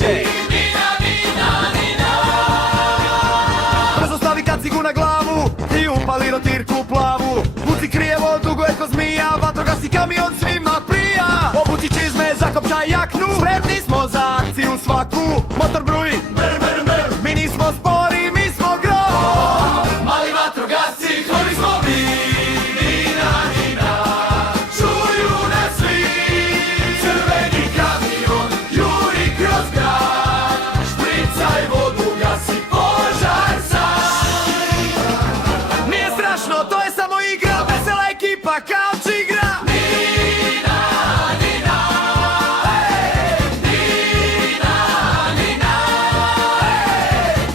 kreće. Brzo stavi kacigu na glavu i upali rotirku plavu. Puci krije vodu goje ko zmija, vatrogasni kamion svima prija. Obuci čizme, zakopčaj jaknu, spremni smo za akciju svaku. Motor bruji, mi nismo spori, mi smo gro. Mali vatrogasci, oni smo mi. Čuju nas svi, crveni kamion juri kroz grad. Špricaj vodu, gasi požar sad. Nije strašno, to je samo igra, vesela ekipa kao čigra.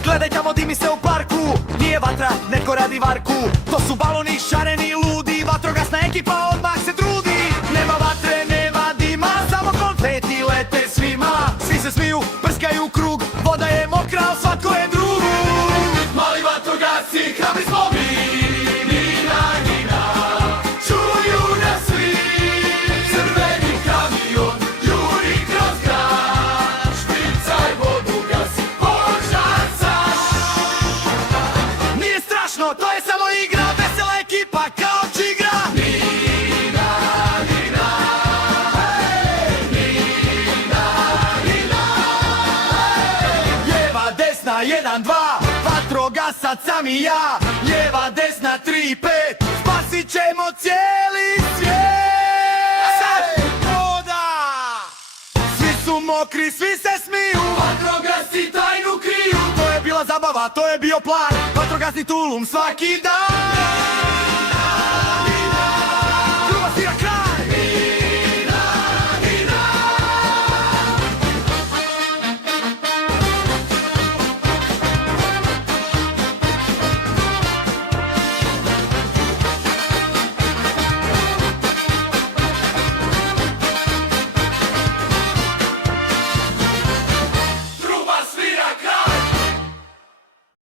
Gledaj tamo dimi se u parku, nije vatra, netko radi varku. To su baloni šareni ludi, vatrogasna ekipa odmah se trudi. Nema vatre, nema dima, samo konfeti lete svima. Svi se smiju, prskaju u krug, voda je mokra, al svatko je drug. Mali vatrogasci, hrabri smo mi. Čuju nas svi, crveni kamion juri kroz grad. Špricaj vodu, gasi požar sad. Nije strašno, to je samo igra, vesela ekipa kao čigra. Lijeva, desna, 1, 2, vatrogasac sam i ja. Lijeva, desna, 3, 5, spasit ćemo cijeli svijet. Voda! Svi su mokri, svi se smiju, vatrogasci tajnu kriju. To je bila zabava, to je bio plan, vatrogasni tulum svaki dan.